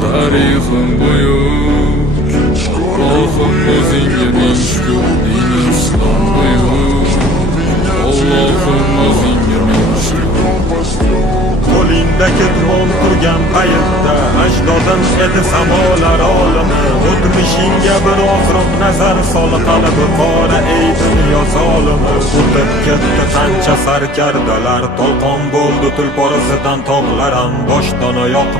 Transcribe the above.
tarixim buyuk, Allohim o'zingga ming shukr, din islom buyuk, Allohim o'zingga ming shukr. Qo'lingda ketmon turgan paytda ajdodim edi samolar olimi. O'tmishingga bir ozroq nazar sol, qalbi qora ey dunyo zolimi. O'tib ketdi qancha sarkardalar, to'lqon bo'ldi tulporasidan tog'lar ham boshdan oyoq